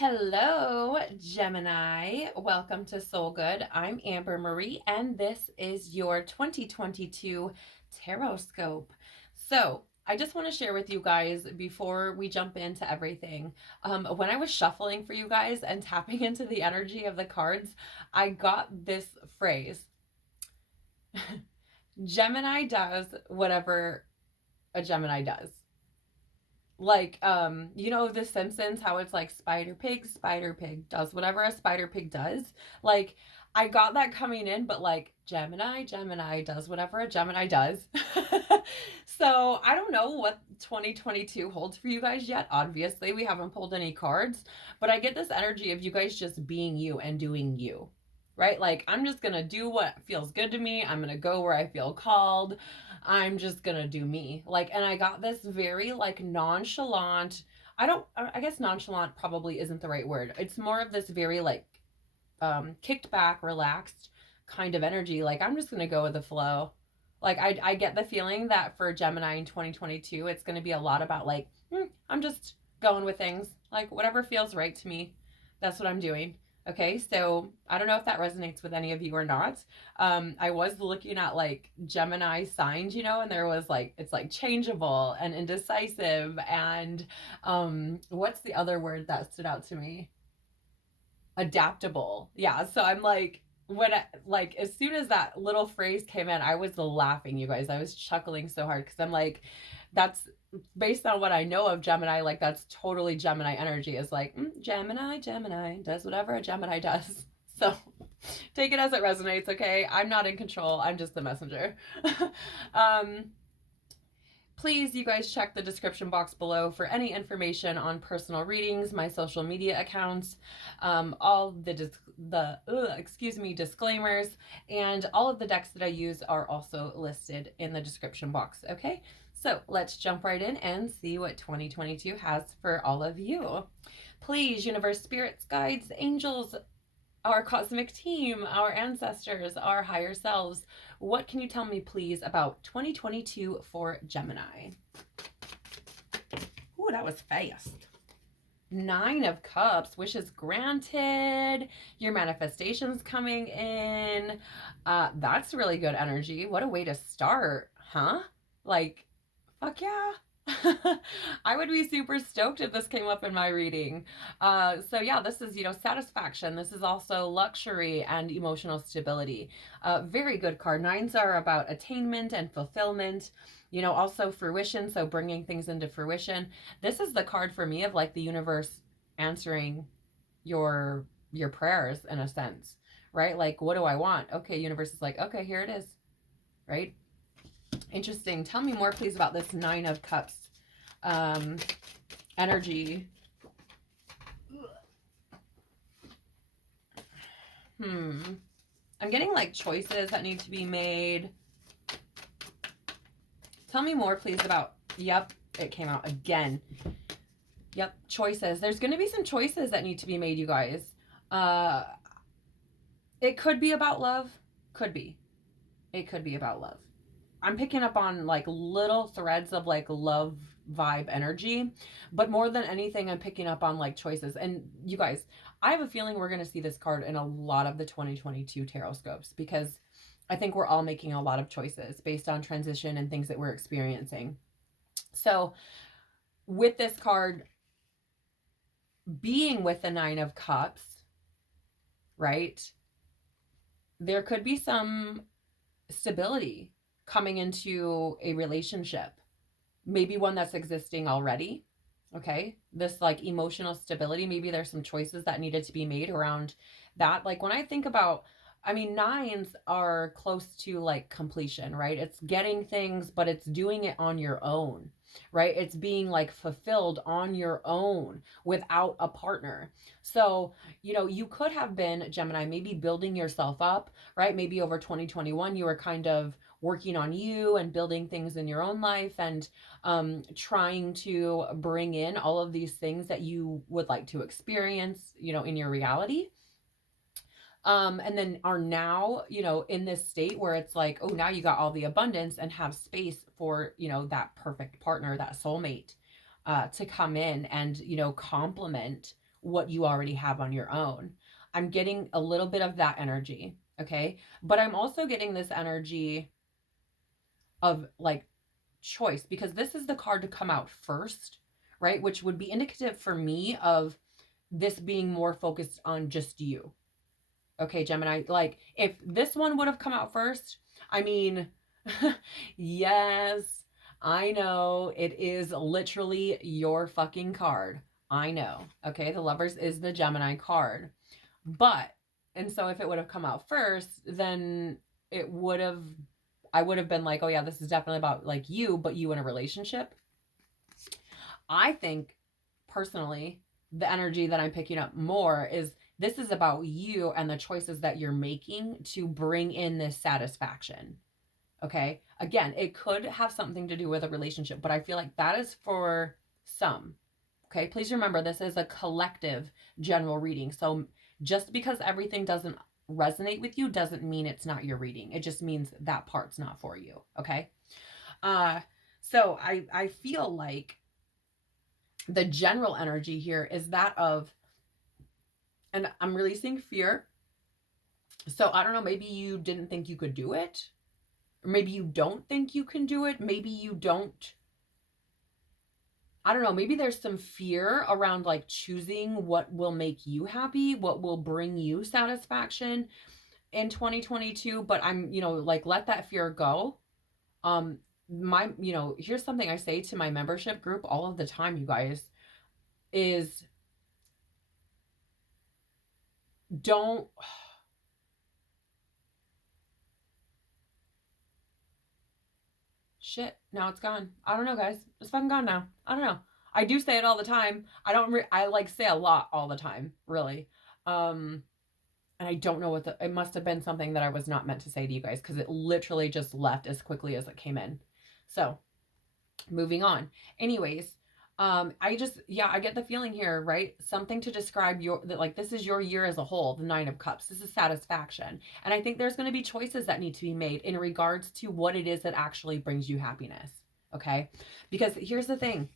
Hello, Gemini. Welcome to Soul Good. I'm Amber Marie, and this is your 2022 Tarotscope. So, I just want to share with you guys before we jump into everything. When I was shuffling for you guys and tapping into the energy of the cards, I got this phrase Gemini does whatever a Gemini does. Like, The Simpsons, how it's like Spider Pig does whatever a Spider Pig does. Like, I got that coming in, but like Gemini does whatever a Gemini does. So I don't know what 2022 holds for you guys yet. Obviously, we haven't pulled any cards, but I get this energy of you guys just being you and doing you. Right? Like, I'm just gonna do what feels good to me. I'm gonna go where I feel called. I'm just gonna do me. Like, and I got this very like nonchalant. I guess nonchalant probably isn't the right word. It's more of this very like kicked back, relaxed kind of energy. Like, I'm just gonna go with the flow. Like, I get the feeling that for Gemini in 2022, it's gonna be a lot about like, I'm just going with things. Like, whatever feels right to me, that's what I'm doing. Okay, so I don't know if that resonates with any of you or not. I was looking at like Gemini signs, and there was like, it's like changeable and indecisive. And what's the other word that stood out to me? Adaptable. Yeah, so I'm like, like as soon as that little phrase came in, I was laughing, you guys. I was chuckling so hard because I'm like, that's based on what I know of Gemini, like that's totally Gemini energy is like, Gemini does whatever a Gemini does. So take it as it resonates, okay? I'm not in control. I'm just the messenger. um, Please, you guys, check the description box below for any information on personal readings, my social media accounts, all the disclaimers, and all of the decks that I use are also listed in the description box. Okay, so let's jump right in and see what 2022 has for all of you. Please, universe, spirits, guides, angels, our cosmic team, our ancestors, our higher selves. What can you tell me, please, about 2022 for Gemini? Ooh, that was fast. 9 of Cups, wishes granted. Your manifestations coming in. That's really good energy. What a way to start, huh? Like, fuck yeah. I would be super stoked if this came up in my reading. So yeah, this is, satisfaction. This is also luxury and emotional stability. Very good card. 9s are about attainment and fulfillment, also fruition. So bringing things into fruition. This is the card for me of like the universe answering your prayers in a sense, right? Like, what do I want? Okay, universe is like, okay, here it is, right? Interesting. Tell me more, please, about this 9 of Cups energy. I'm getting like choices that need to be made. Tell me more, please, about, yep, it came out again. Yep, choices. There's going to be some choices that need to be made, you guys. It could be about love. Could be. It could be about love. I'm picking up on like little threads of like love vibe energy, but more than anything, I'm picking up on like choices. And you guys, I have a feeling we're going to see this card in a lot of the 2022 Tarotscopes because I think we're all making a lot of choices based on transition and things that we're experiencing. So with this card being with the 9 of Cups, right? There could be some stability coming into a relationship, maybe one that's existing already. Okay, this like emotional stability, maybe there's some choices that needed to be made around that. Like, when I think about, 9s are close to like completion, right? It's getting things, but it's doing it on your own, right? It's being like fulfilled on your own without a partner. So, you could have been, Gemini, maybe building yourself up, right? Maybe over 2021, you were kind of working on you and building things in your own life and trying to bring in all of these things that you would like to experience, in your reality. And then are now, in this state where it's like, oh, now you got all the abundance and have space for, that perfect partner, that soulmate, to come in and, complement what you already have on your own. I'm getting a little bit of that energy, okay? But I'm also getting this energy of like choice, because this is the card to come out first, right? Which would be indicative for me of this being more focused on just you. Okay, Gemini, like if this one would have come out first, I mean, yes, I know it is literally your fucking card. I know. Okay, the Lovers is the Gemini card. But, and so if it would have come out first, then it would have, I would have been like, oh yeah, this is definitely about like you, but you in a relationship. I think personally, the energy that I'm picking up more is this is about you and the choices that you're making to bring in this satisfaction. Okay. Again, it could have something to do with a relationship, but I feel like that is for some. Okay. Please remember, this is a collective general reading. So just because everything doesn't resonate with you doesn't mean it's not your reading. It just means that part's not for you. Okay. So I feel like the general energy here is that of, and I'm releasing fear. So I don't know, maybe you didn't think you could do it. Or maybe you don't think you can do it. Maybe you don't. I don't know. Maybe there's some fear around like choosing what will make you happy, what will bring you satisfaction in 2022. But I'm, like, let that fear go. Here's something I say to my membership group all of the time, you guys, is don't. Shit, now it's gone. I don't know, guys. It's fucking gone now. I don't know. I do say it all the time. I like say a lot all the time, really. And I don't know it must have been something that I was not meant to say to you guys, because it literally just left as quickly as it came in. So, moving on. Anyways, I get the feeling here, right? Something to describe this is your year as a whole, the Nine of Cups. This is satisfaction. And I think there's going to be choices that need to be made in regards to what it is that actually brings you happiness. Okay? Because here's the thing.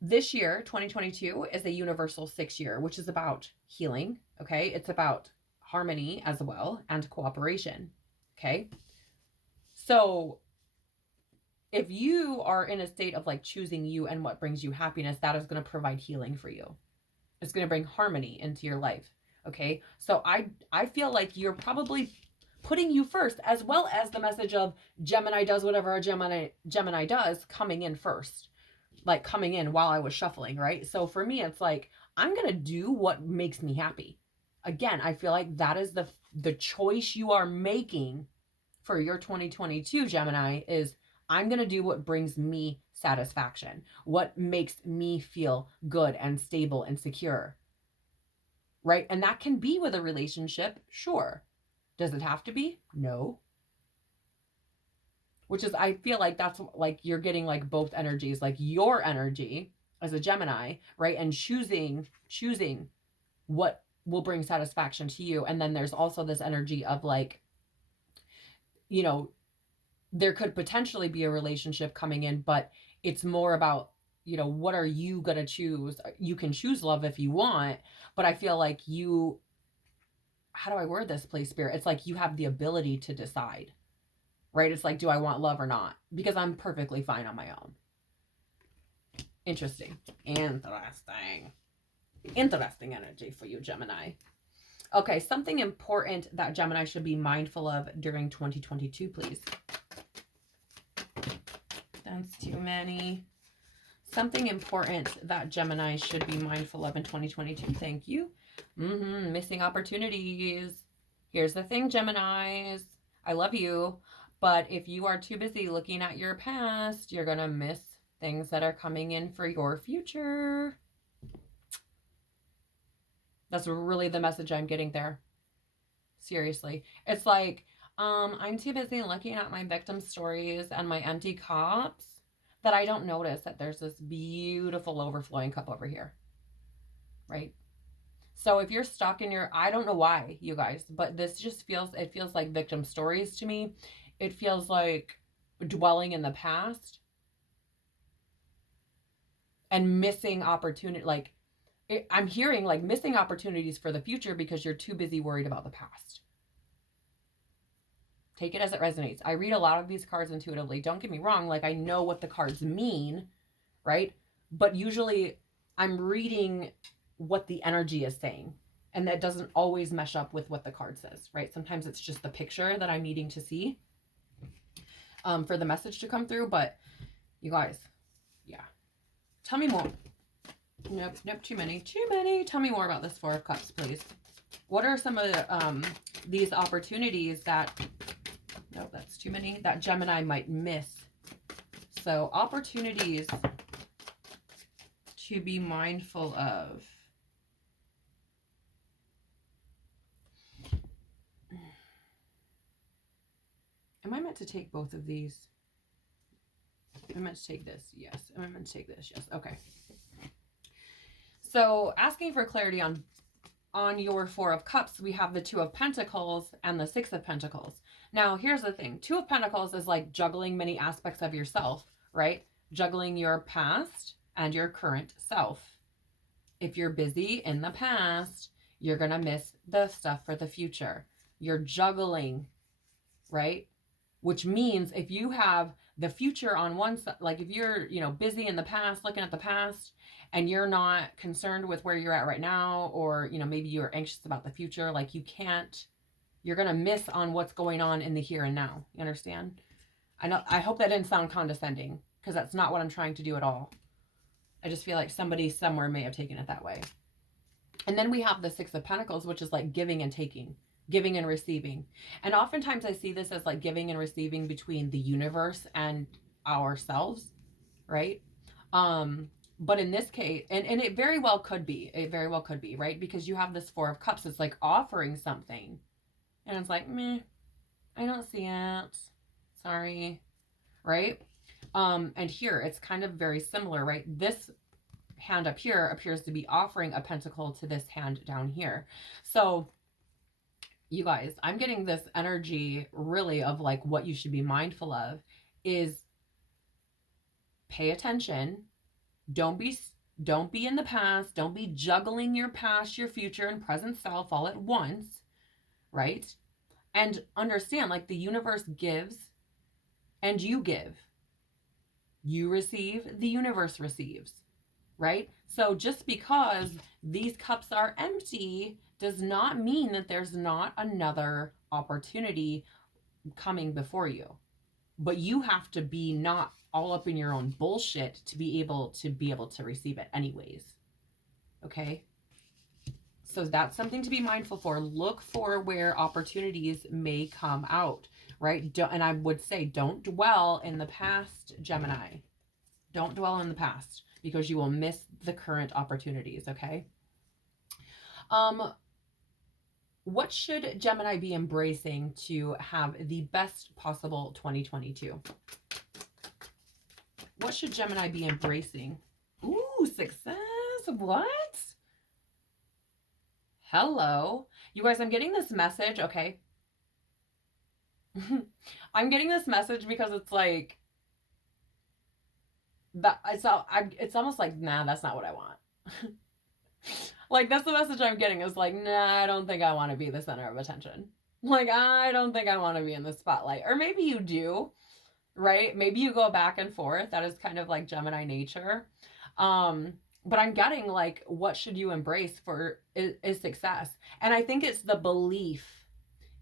This year, 2022, is a universal 6 year, which is about healing. Okay? It's about harmony as well and cooperation. Okay? So if you are in a state of like choosing you and what brings you happiness, that is going to provide healing for you. It's going to bring harmony into your life. Okay. So I feel like you're probably putting you first, as well as the message of Gemini does whatever a Gemini does, coming in first, like coming in while I was shuffling. Right. So for me, it's like, I'm going to do what makes me happy. Again, I feel like that is the choice you are making for your 2022 Gemini is, I'm going to do what brings me satisfaction, what makes me feel good and stable and secure, right? And that can be with a relationship, sure. Does it have to be? No. Which is, I feel like that's like you're getting like both energies, like your energy as a Gemini, right? And choosing what will bring satisfaction to you. And then there's also this energy of like, there could potentially be a relationship coming in, but it's more about, what are you going to choose? You can choose love if you want, but I feel like how do I word this, please, Spirit? It's like you have the ability to decide, right? It's like, do I want love or not? Because I'm perfectly fine on my own. Interesting energy for you, Gemini. Okay, something important that Gemini should be mindful of during 2022, please. That's too many. Something important that Gemini should be mindful of in 2022. Thank you. Missing opportunities. Here's the thing, Geminis. I love you, but if you are too busy looking at your past, you're going to miss things that are coming in for your future. That's really the message I'm getting there. Seriously. It's like, I'm too busy looking at my victim stories and my empty cups that I don't notice that there's this beautiful overflowing cup over here. Right? So if you're stuck in I don't know why, you guys, but this just feels like victim stories to me. It feels like dwelling in the past and missing opportunity. Like, I'm hearing like missing opportunities for the future because you're too busy worried about the past. Take it as it resonates. I read a lot of these cards intuitively. Don't get me wrong. Like, I know what the cards mean, right? But usually I'm reading what the energy is saying. And that doesn't always mesh up with what the card says, right? Sometimes it's just the picture that I'm needing to see for the message to come through. But you guys, yeah. Tell me more. Nope, too many. Tell me more about this Four of Cups, please. What are some of these opportunities that, nope, that's too many, that Gemini might miss? So opportunities to be mindful of. Am I meant to take both of these? Am I meant to take this? Yes. Am I meant to take this? Yes. Okay. So asking for clarity on your Four of Cups, we have the Two of Pentacles and the Six of Pentacles. Now, here's the thing. Two of Pentacles is like juggling many aspects of yourself, right? Juggling your past and your current self. If you're busy in the past, you're going to miss the stuff for the future. You're juggling, right? Which means if you have the future on one side, like if you're, busy in the past, looking at the past, and you're not concerned with where you're at right now, or, maybe you're anxious about the future, like you're going to miss on what's going on in the here and now. You understand? I hope that didn't sound condescending, because that's not what I'm trying to do at all. I just feel like somebody somewhere may have taken it that way. And then we have the Six of Pentacles, which is like giving and taking, giving and receiving. And oftentimes I see this as like giving and receiving between the universe and ourselves, right? But in this case, and it very well could be, right? Because you have this Four of Cups, it's like offering something. And it's like, meh, I don't see it. Sorry, right? And here, it's kind of very similar, right? This hand up here appears to be offering a pentacle to this hand down here. So you guys, I'm getting this energy really of like what you should be mindful of is pay attention. Don't be in the past. Don't be juggling your past, your future, and present self all at once, right? And understand, like, the universe gives and you give. You receive, the universe receives, right? So just because these cups are empty does not mean that there's not another opportunity coming before you. But you have to be not all up in your own bullshit to be able to receive it anyways. Okay? So that's something to be mindful for. Look for where opportunities may come out, right? And I would say don't dwell in the past, Gemini. Don't dwell in the past because you will miss the current opportunities, okay? What should Gemini be embracing to have the best possible 2022? What should Gemini be embracing? Ooh, success. What? Hello. You guys, I'm getting this message, okay? I'm getting this message because it's like, it's almost like, nah, that's not what I want. Like, that's the message I'm getting is like, nah, I don't think I want to be the center of attention. Like, I don't think I want to be in the spotlight. Or maybe you do, right? Maybe you go back and forth. That is kind of like Gemini nature. But I'm getting like, what should you embrace for is success? And I think it's the belief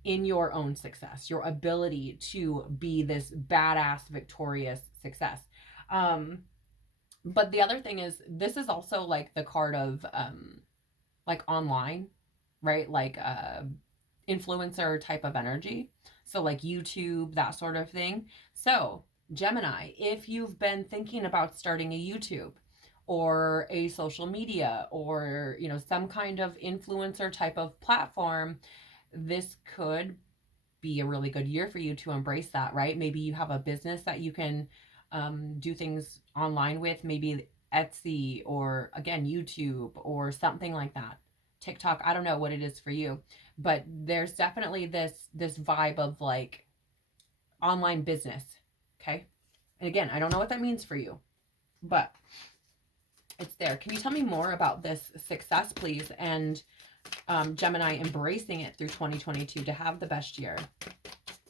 in your own success, your ability to be this badass, victorious success. But the other thing is, this is also like the card of like online, right? Like influencer type of energy. So like YouTube, that sort of thing. So Gemini, if you've been thinking about starting a YouTube or a social media or, some kind of influencer type of platform, this could be a really good year for you to embrace that, right? Maybe you have a business that you can do things online with, maybe Etsy or again YouTube or something like that. TikTok, I don't know what it is for you, but there's definitely this vibe of like online business, okay? And again, I don't know what that means for you, but It's there. Can you tell me more about this success, please? And Gemini embracing it through 2022 to have the best year.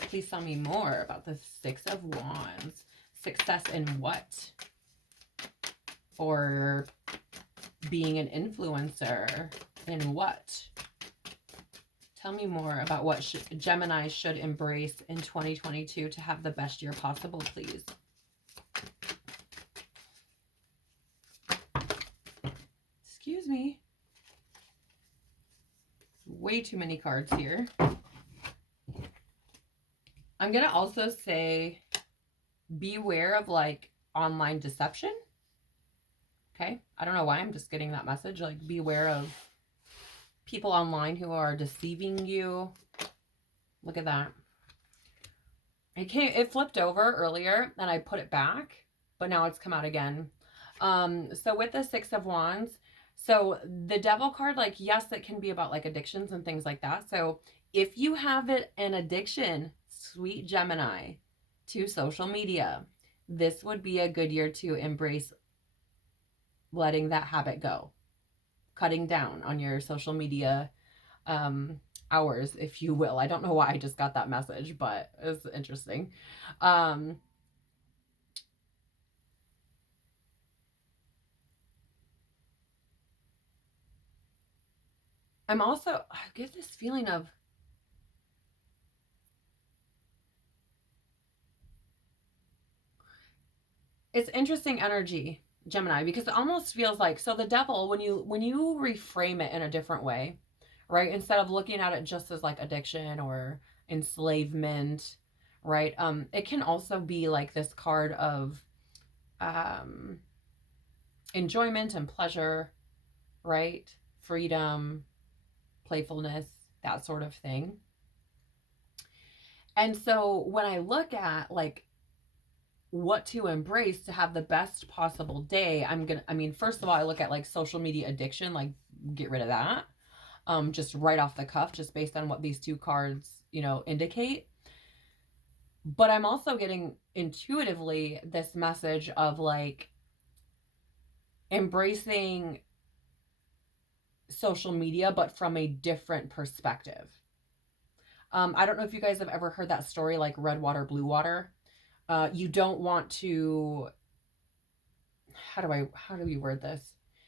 Please tell me more about the Six of Wands. Success in what? Or being an influencer in what? Tell me more about what Gemini should embrace in 2022 to have the best year possible, please. Excuse me. Way too many cards here. I'm going to also say beware of like online deception. Okay. I don't know why I'm just getting that message. Like beware of people online who are deceiving you. Look at that. It flipped over earlier and I put it back, but now it's come out again. So with the Six of Wands, so the Devil card, like, yes, it can be about like addictions and things like that. So if you have an addiction, sweet Gemini, to social media, this would be a good year to embrace letting that habit go. Cutting down on your social media hours, if you will. I don't know why I just got that message, but it's interesting. I'm also, I get this feeling of it's interesting energy, Gemini, because it almost feels like, so the Devil, when you reframe it in a different way, right? Instead of looking at it just as like addiction or enslavement, right? It can also be like this card of enjoyment and pleasure, right? Freedom, playfulness, that sort of thing. And so when I look at like what to embrace to have the best possible day, first of all, I look at like social media addiction, like get rid of that. Just right off the cuff, just based on what these two cards, indicate. But I'm also getting intuitively this message of like embracing social media, but from a different perspective. I don't know if you guys have ever heard that story, like red water, blue water. You don't want to, how do we word this?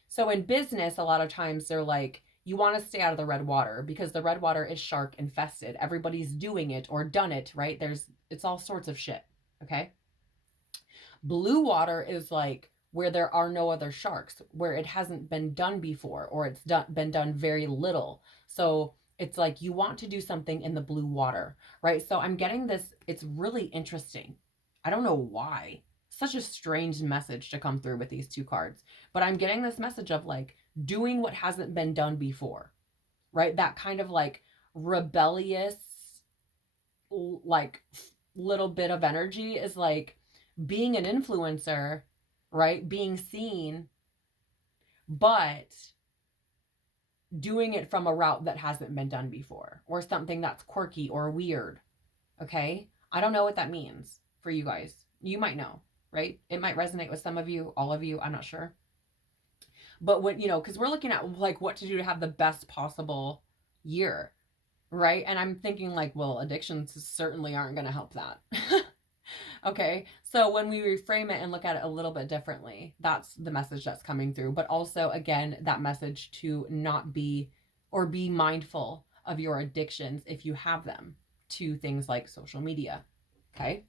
So in business, a lot of times they're like, you want to stay out of the red water because the red water is shark infested. Everybody's doing it or done it, right? It's all sorts of shit. Okay. Blue water is like where there are no other sharks, where it hasn't been done before, or it's been done very little. So it's like you want to do something in the blue water, right? So I'm getting this, it's really interesting. I don't know why. Such a strange message to come through with these two cards. But I'm getting this message of like doing what hasn't been done before, right? That kind of like rebellious, like little bit of energy is like being an influencer, right? Being seen, but doing it from a route that hasn't been done before or something that's quirky or weird. Okay. I don't know what that means for you guys. You might know, right? It might resonate with some of you, all of you. I'm not sure. But when, because we're looking at like what to do to have the best possible year, right? And I'm thinking like, well, addictions certainly aren't going to help that. Okay. So when we reframe it and look at it a little bit differently, that's the message that's coming through. But also, again, that message to not be or be mindful of your addictions if you have them to things like social media. Okay.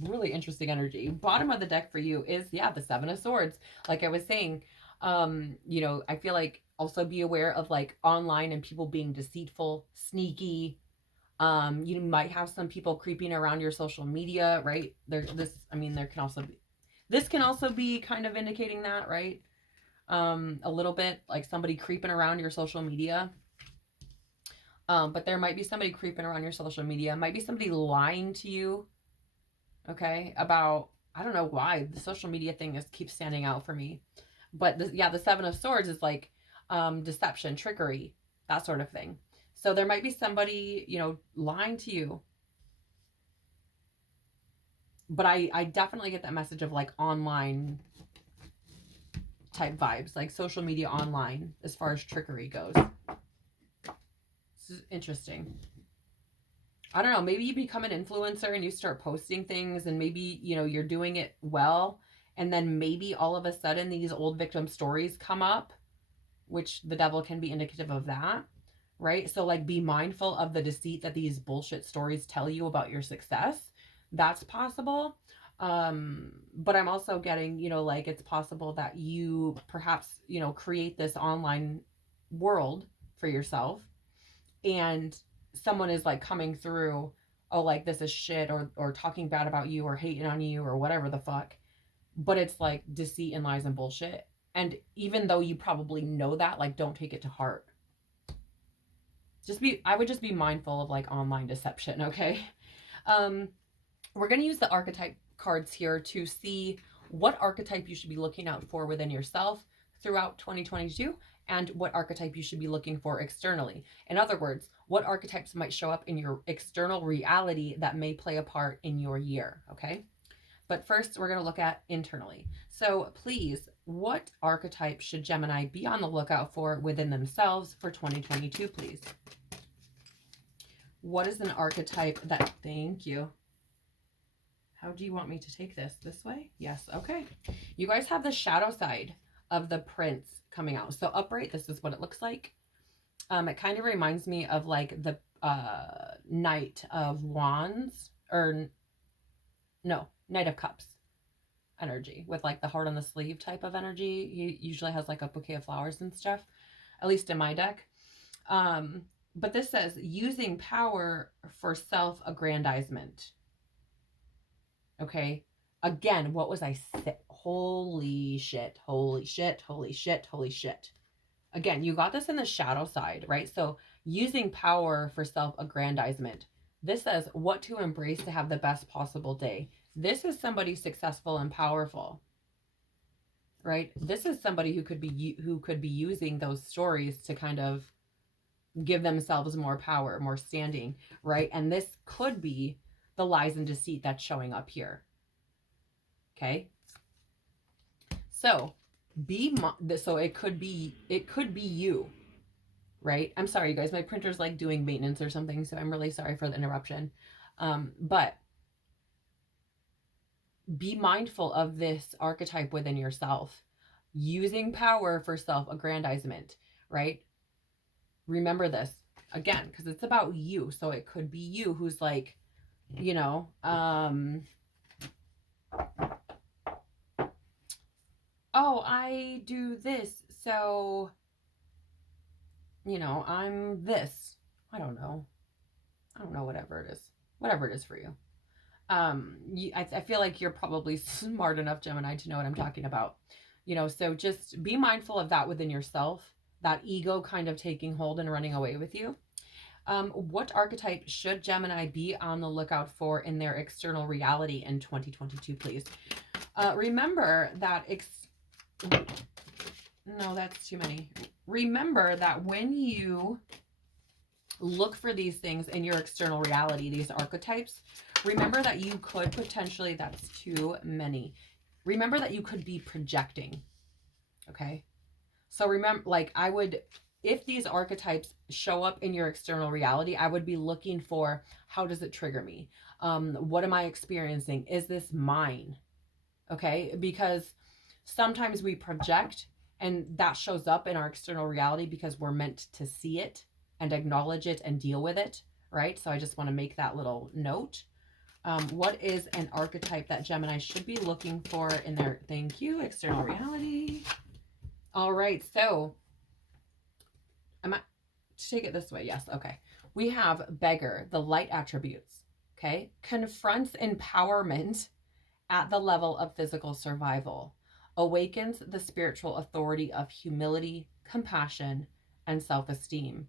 Really interesting energy. Bottom of the deck for you is, the Seven of Swords. Like I was saying, I feel like also be aware of like online and people being deceitful, sneaky. You might have some people creeping around your social media, right? This can also be kind of indicating that, right? A little bit like somebody creeping around your social media. But there might be somebody creeping around your social media. Might be somebody lying to you. Okay, about, I don't know why the social media thing keeps standing out for me. But the Seven of Swords is like deception, trickery, that sort of thing. So there might be somebody, lying to you. But I definitely get that message of like online type vibes, like social media online as far as trickery goes. This is interesting. I don't know, maybe you become an influencer and you start posting things, and maybe, you know, you're doing it well, and then maybe all of a sudden these old victim stories come up, which the devil can be indicative of that, right? So like, be mindful of the deceit that these bullshit stories tell you about your success. That's possible. But I'm also getting, you know, like, it's possible that you perhaps, you know, create this online world for yourself, and someone is like coming through, oh, like, this is shit, or talking bad about you, or hating on you, or whatever the fuck, but it's like deceit and lies and bullshit. And even though you probably know that, like, don't take it to heart. I would just be mindful of like online deception. Okay. We're going to use the archetype cards here to see what archetype you should be looking out for within yourself throughout 2022, and what archetype you should be looking for externally. In other words, what archetypes might show up in your external reality that may play a part in your year, okay? But first, we're going to look at internally. So please, what archetype should Gemini be on the lookout for within themselves for 2022, please? What is an archetype that... Thank you. How do you want me to take this? This way? Yes. Okay. You guys have the shadow side of the Prince coming out. So upright, this is what it looks like. It kind of reminds me of like the Knight of Wands, or no, Knight of Cups energy, with like the heart on the sleeve type of energy. He usually has like a bouquet of flowers and stuff, at least in my deck. But this says using power for self-aggrandizement. Okay. Again, what was I saying? Holy shit, holy shit, holy shit, holy shit. Again, you got this in the shadow side, right? So using power for self-aggrandizement. This says what to embrace to have the best possible day. This is somebody successful and powerful, right? This is somebody who could be using those stories to kind of give themselves more power, more standing, right? And this could be the lies and deceit that's showing up here. Okay. So so it could be you, right? I'm sorry, you guys, my printer's like doing maintenance or something, so I'm really sorry for the interruption. But be mindful of this archetype within yourself, using power for self-aggrandizement, right? Remember this again, because it's about you. So it could be you who's like, you know, oh, I do this, so, you know, I'm this. I don't know, whatever it is for you. I feel like you're probably smart enough, Gemini, to know what I'm talking about. You know, so just be mindful of that within yourself, that ego kind of taking hold and running away with you. What archetype should Gemini be on the lookout for in their external reality in 2022, please? Remember that no, that's too many. Remember that when you look for these things in your external reality, these archetypes, remember that you could potentially, that's too many. Remember that you could be projecting. Okay. So remember, like, if these archetypes show up in your external reality, I would be looking for, how does it trigger me? What am I experiencing? Is this mine? Okay. Because sometimes we project, and that shows up in our external reality because we're meant to see it and acknowledge it and deal with it, right? So I just want to make that little note. What is an archetype that Gemini should be looking for in their, thank you, external reality? All right, so am I to take it this way? Yes, okay. We have beggar, the light attributes, okay? Confronts empowerment at the level of physical survival. Awakens the spiritual authority of humility, compassion, and self-esteem.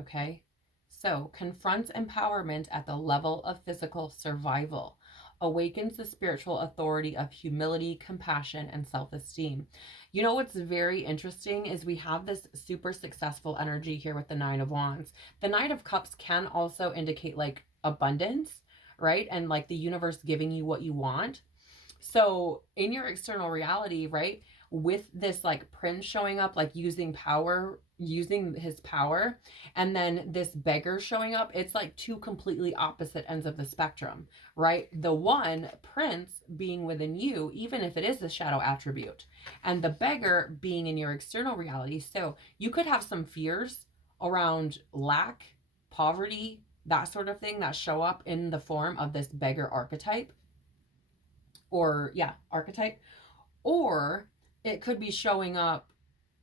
Okay, so confronts empowerment at the level of physical survival. Awakens the spiritual authority of humility, compassion, and self-esteem. You know what's very interesting is we have this super successful energy here with the Nine of Wands. The Knight of Cups can also indicate like abundance, right? And like the universe giving you what you want. So in your external reality, right, with this like prince showing up, like using power, using his power, and then this beggar showing up, it's like two completely opposite ends of the spectrum, right? The one prince being within you, even if it is a shadow attribute, and the beggar being in your external reality. So you could have some fears around lack, poverty, that sort of thing that show up in the form of this beggar archetype, or yeah, archetype. Or it could be showing up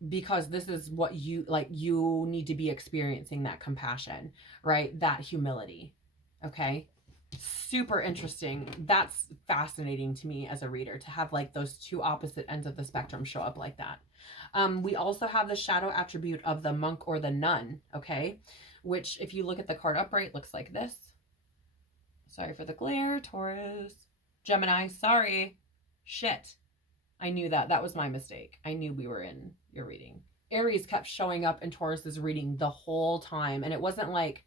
because this is what you like, you need to be experiencing that compassion, right? That humility. Okay. Super interesting. That's fascinating to me as a reader, to have like those two opposite ends of the spectrum show up like that. We also have the shadow attribute of the monk or the nun, okay, which if you look at the card upright looks like this. Sorry for the glare, Taurus. Gemini, sorry. Shit. I knew that. That was my mistake. I knew we were in your reading. Aries kept showing up in Taurus's reading the whole time. And it wasn't like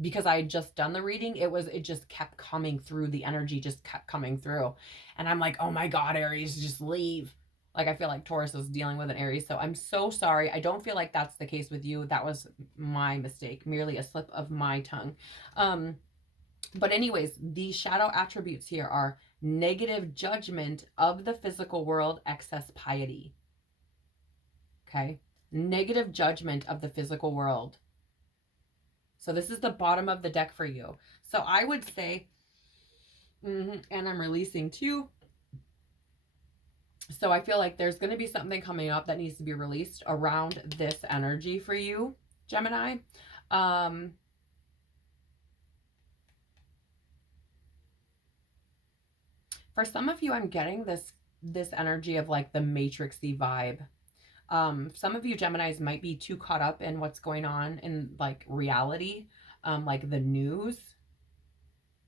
because I had just done the reading. It just kept coming through. The energy just kept coming through. And I'm like, oh my God, Aries, just leave. Like, I feel like Taurus is dealing with an Aries. So I'm so sorry. I don't feel like that's the case with you. That was my mistake, merely a slip of my tongue. But anyways, the shadow attributes here are negative judgment of the physical world, excess piety. Okay. Negative judgment of the physical world. So this is the bottom of the deck for you. So I would say, and I'm releasing too. So I feel like there's going to be something coming up that needs to be released around this energy for you, Gemini. For some of you, I'm getting this energy of like the matrixy vibe. Some of you Geminis might be too caught up in what's going on in like reality, like the news.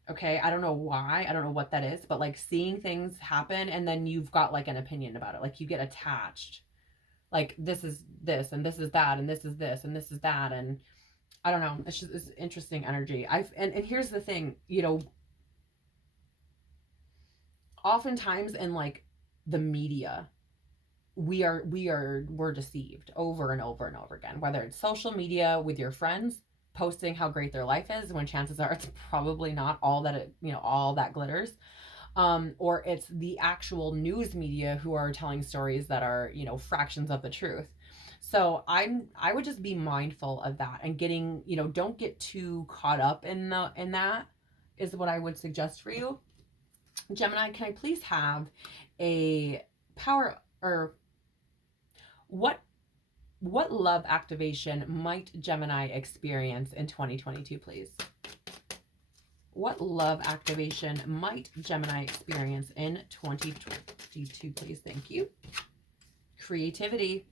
Okay, I don't know why, I don't know what that is, but like seeing things happen and then you've got like an opinion about it. Like you get attached. Like this is this and this is that and this is this and this is that, and I don't know. It's just this interesting energy. And here's the thing, you know, oftentimes in like the media, we're deceived over and over and over again, whether it's social media with your friends posting how great their life is when chances are it's probably not all that it, you know, all that glitters, or it's the actual news media who are telling stories that are, you know, fractions of the truth. So I would just be mindful of that and getting, you know, don't get too caught up in that is what I would suggest for you. Gemini, can I please have a power, or what love activation might Gemini experience in 2022, please? What love activation might Gemini experience in 2022, please? Thank you. Creativity.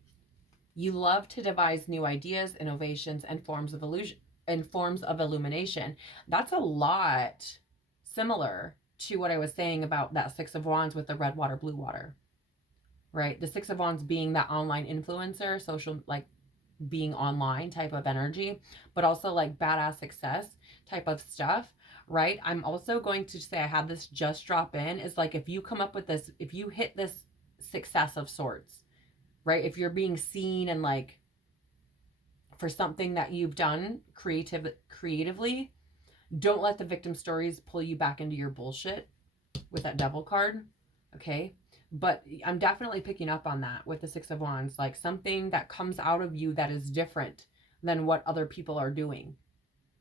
You love to devise new ideas, innovations, and forms of illumination. That's a lot similar to what I was saying about that Six of Wands with the red water, blue water, right? The Six of Wands being that online influencer, social, like being online type of energy, but also like badass success type of stuff, right? I'm also going to say, I had this just drop in, is like if you come up with this, if you hit this success of sorts, right? If you're being seen and like for something that you've done creatively, don't let the victim stories pull you back into your bullshit with that devil card, okay? But I'm definitely picking up on that with the Six of Wands, like something that comes out of you that is different than what other people are doing,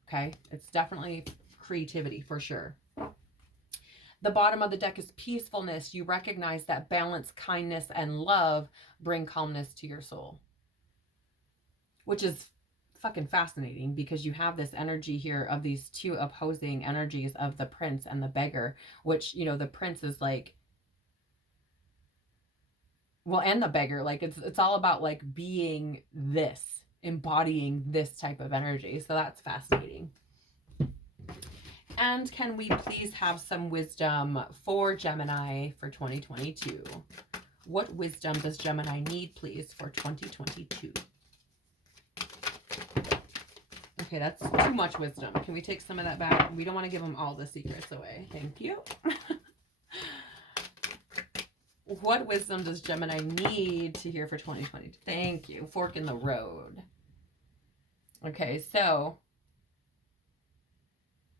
okay? It's definitely creativity for sure. The bottom of the deck is peacefulness. You recognize that balance, kindness, and love bring calmness to your soul, which is fucking fascinating because you have this energy here of these two opposing energies of the prince and the beggar, which, you know, the prince is like, well, and the beggar, like it's all about like being this, embodying this type of energy. So that's fascinating. And can we please have some wisdom for Gemini for 2022? What wisdom does Gemini need, please, for 2022? Okay, that's too much wisdom. Can we take some of that back? We don't want to give them all the secrets away. Thank you. What wisdom does Gemini need to hear for 2020? Thank you. Fork in the road. Okay, so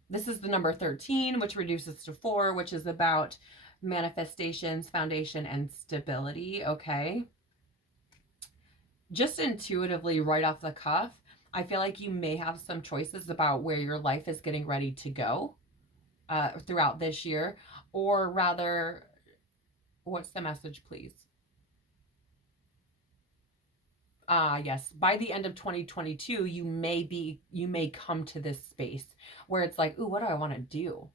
this is the number 13, which reduces to 4, which is about manifestations, foundation, and stability. Okay. Just intuitively, right off the cuff, I feel like you may have some choices about where your life is getting ready to go throughout this year, or rather, what's the message, please? Yes, by the end of 2022, you may come to this space where it's like, ooh, what do I want to do?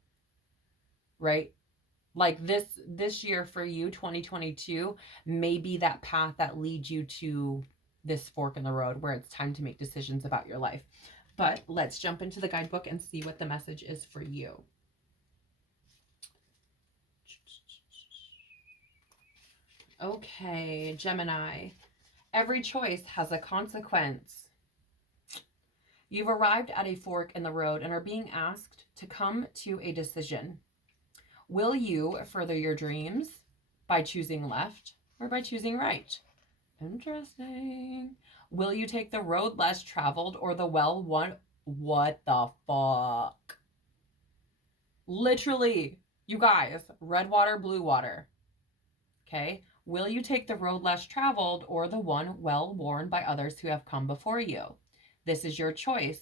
Right? Like this year for you, 2022, may be that path that leads you to this fork in the road where it's time to make decisions about your life. But let's jump into the guidebook and see what the message is for you. Okay, Gemini. Every choice has a consequence. You've arrived at a fork in the road and are being asked to come to a decision. Will you further your dreams by choosing left or by choosing right? Interesting. Will you take the road less traveled or the well one? What the fuck? Literally, you guys, red water, blue water. Okay. Will you take the road less traveled or the one well worn by others who have come before you? This is your choice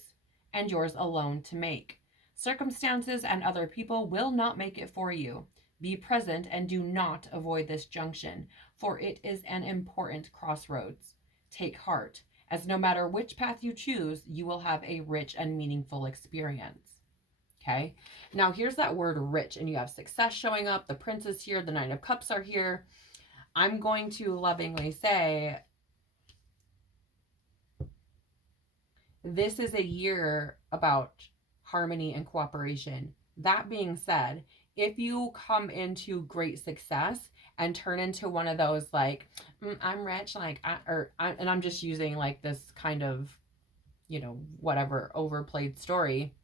and yours alone to make. Circumstances and other people will not make it for you. Be present and do not avoid this junction, for it is an important crossroads. Take heart, as no matter which path you choose, you will have a rich and meaningful experience. Okay, now here's that word rich, and you have success showing up. The Prince is here, the Nine of Cups are here. I'm going to lovingly say this is a year about harmony and cooperation. That being said, if you come into great success and turn into one of those like, I'm rich, like, and I'm just using like this kind of, you know, whatever overplayed story.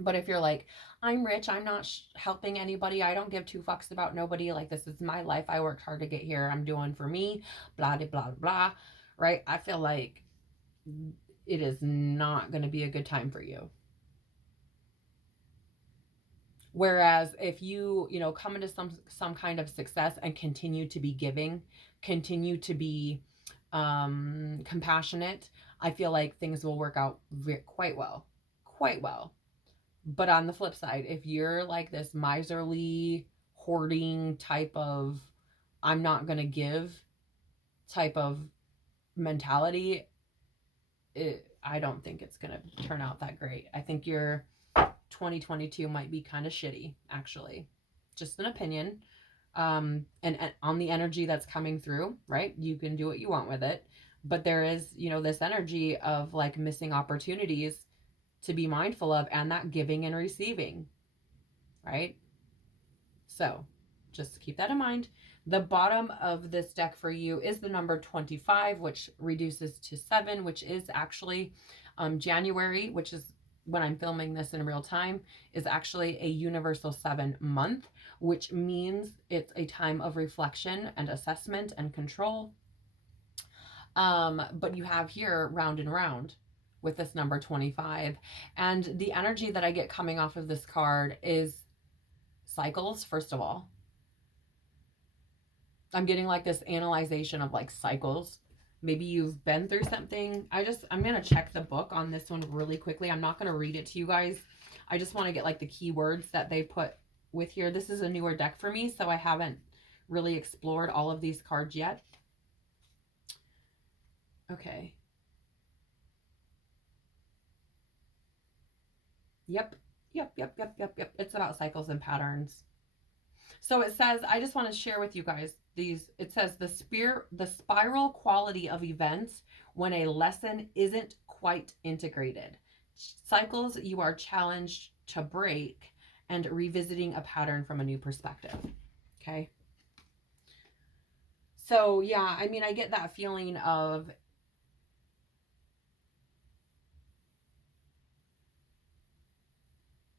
But if you're like, I'm rich, I'm not helping anybody, I don't give two fucks about nobody, like, this is my life, I worked hard to get here, I'm doing for me, blah, blah, blah, blah, right? I feel like it is not going to be a good time for you. Whereas if you come into some kind of success and continue to be giving, continue to be compassionate, I feel like things will work out quite well. But on the flip side, if you're like this miserly, hoarding type of, I'm not going to give type of mentality, I don't think it's going to turn out that great. I think your 2022 might be kind of shitty, actually. Just an opinion. And on the energy that's coming through, right? You can do what you want with it. But there is, this energy of like missing opportunities to be mindful of, and that giving and receiving, right? So just keep that in mind. The bottom of this deck for you is the number 25, which reduces to 7, which is actually January, which is when I'm filming this in real time, is actually a universal 7 month, which means it's a time of reflection and assessment and control. But you have here round and round with this number 25. And the energy that I get coming off of this card is cycles, first of all. I'm getting like this analyzation of like cycles. Maybe you've been through something. I'm going to check the book on this one really quickly. I'm not going to read it to you guys. I just want to get like the keywords that they put with here. This is a newer deck for me, so I haven't really explored all of these cards yet. Okay. Yep. It's about cycles and patterns. So it says, I just want to share with you guys these. It says the spiral quality of events when a lesson isn't quite integrated. Cycles you are challenged to break and revisiting a pattern from a new perspective. Okay. So yeah, I mean, I get that feeling of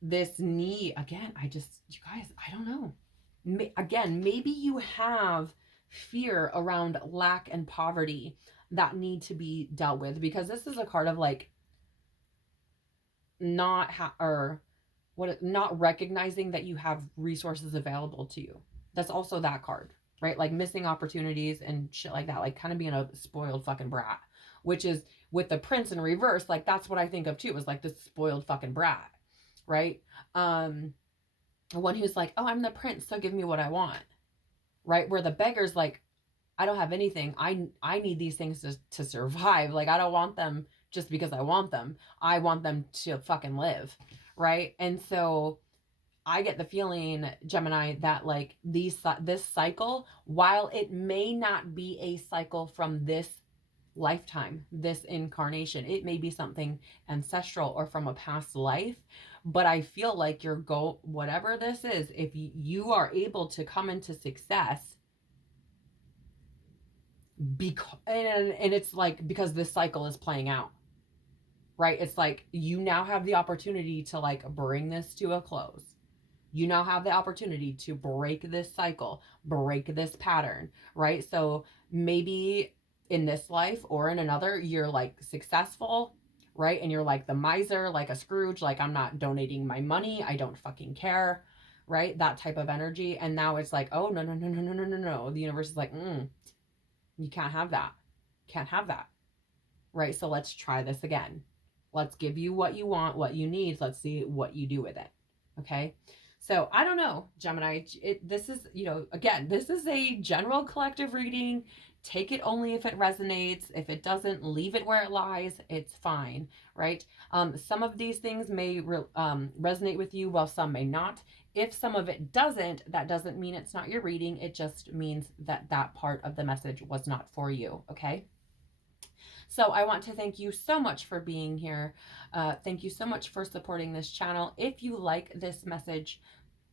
this need again. You guys, I don't know. Again, maybe you have fear around lack and poverty that need to be dealt with, because this is a card of like not or what, not recognizing that you have resources available to you. That's also that card, right? Like missing opportunities and shit like that, like kind of being a spoiled fucking brat, which is with the prince in reverse. Like that's what I think of too, is like this spoiled fucking brat, right? One who's like, oh, I'm the prince, so give me what I want, right? Where the beggar's like, I don't have anything. I need these things to survive. Like I don't want them just because I want them. I want them to fucking live, right? And so I get the feeling, Gemini, that like this cycle, while it may not be a cycle from this lifetime, this incarnation, it may be something ancestral or from a past life, but I feel like your goal, whatever this is, if you are able to come into success, because and it's like because this cycle is playing out, right? It's like you now have the opportunity to like bring this to a close. You now have the opportunity to break this cycle, break this pattern, right? So maybe in this life or in another, you're like successful, right? And you're like the miser, like a Scrooge, like I'm not donating my money, I don't fucking care, right? That type of energy. And now it's like, oh, no, no, no, no, no, no, no, no. The universe is like, you can't have that. Can't have that. Right? So let's try this again. Let's give you what you want, what you need. Let's see what you do with it. Okay? So I don't know, Gemini. This is, again, this is a general collective reading. Take it only if it resonates. If it doesn't, leave it where it lies. It's fine, right? Some of these things may resonate with you, while some may not. If some of it doesn't, that doesn't mean it's not your reading. It just means that that part of the message was not for you, okay? So I want to thank you so much for being here. Thank you so much for supporting this channel. If you like this message,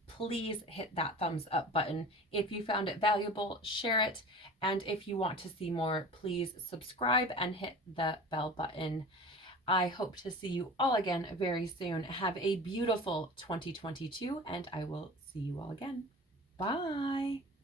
please hit that thumbs up button. If you found it valuable, share it. And if you want to see more, please subscribe and hit the bell button. I hope to see you all again very soon. Have a beautiful 2022, and I will see you all again. Bye.